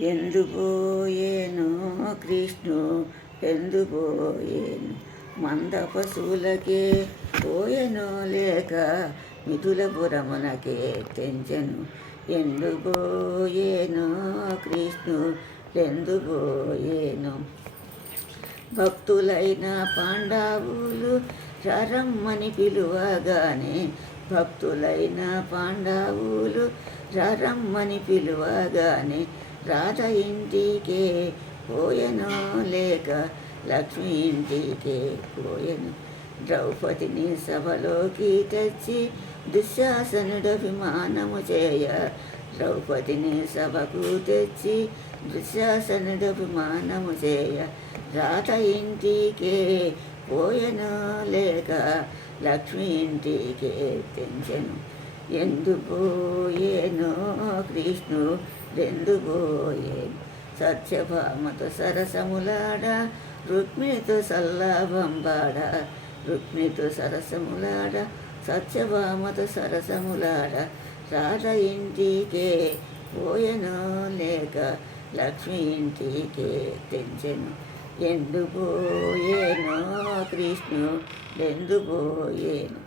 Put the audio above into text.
ఎందుపోయేను కృష్ణు ఎందుపోయేను మంద పశువులకే పోయెను లేక మిథులపురమునకే తెంచెను. ఎందుపోయేను కృష్ణు ఎందుపోయేను భక్తులైన పాండవులు రరమ్మని పిలువగానే భక్తులైన పాండవులు రమ్మని పిలువగానే రాధ ఇంటికే పోయను లేక లక్ష్మి ఇంటికే పోయను. ద్రౌపదిని సభలోకి తెచ్చి దుశ్శాసనుడు అభిమానము చేయ. ద్రౌపదిని సభకు తెచ్చి దుశ్శాసనుడు అభిమానము చేయ. రాత ఇంటికే పోయను లేక లక్ష్మి ఇంటికే తెంచెను ఎందు పోయేను కృష్ణు ఎందుకోయేను సత్యభామతో సరసములాడ రుక్మిణితో సల్లాభంబాడ రుక్మిణితో సరసములాడ సత్యభామతో సరసములాడ రాధ ఇంటికే పోయెను లేక లక్ష్మి ఇంటికే తెంచెను. ఎందు పోయేను కృష్ణు ఎందు పోయేను?